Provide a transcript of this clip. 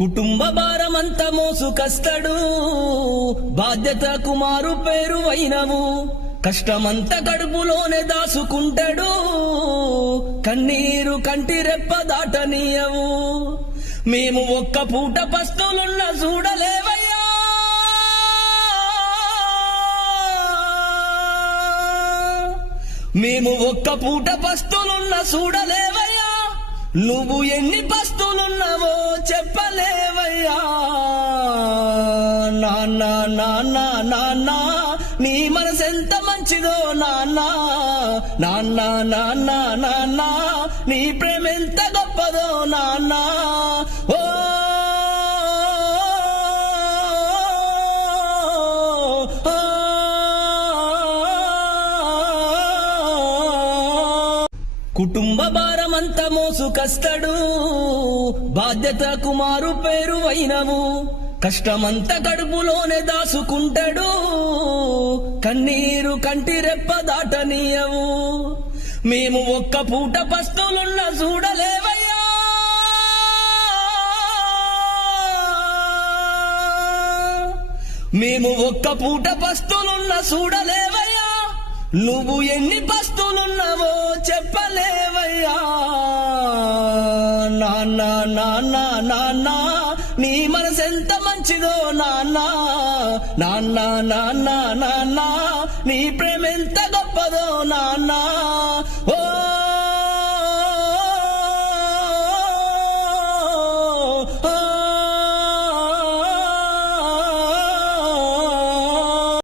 కుటుంబ భారమంతా మోసుకస్తడు, బాధ్యతకు మారు పేరు అయినవు. కష్టమంతా కడుపులోనే దాసుకుంటాడు, కన్నీరు కంటి రెప్ప దాటనీయవు. మేము ఒక్క పూట పస్తులున్న చూడలేవయ్యా, మేము ఒక్క పూట పస్తులున్న చూడలేవయ్యా. నువ్వు ఎన్ని పస్తులున్నావో చెప్పలేవయ్యా. నాన్న నాన్న నాన్న నీ మనసెంత మంచిదో నాన్న, నాన్న నాన్న నాన్న నీ ప్రేమ ఎంత గొప్పదో నాన్న. ఓ కుటుంబ భారమంతా మోసుకస్తడు, బాధ్యతకు మారు పేరు అయినవు. కష్టమంతా కడుపులోనే దాసుకుంటాడు, కన్నీరు కంటి రెప్ప దాటనీయవు. మేము ఒక్క పూట పస్తులున్న చూడలేవయ్యా, మేము ఒక్క పూట పస్తులున్న చూడలేవయ్యా. నువ్వు ఎన్ని పస్తులున్నావో చెప్పలేవయ్యా. నాన్న నాన్న నాన్న నీ మనసెంత మంచిదో నాన్న, నాన్న నాన్న నాన్న నీ ప్రేమ ఎంత గొప్పదో నాన్న. ఓ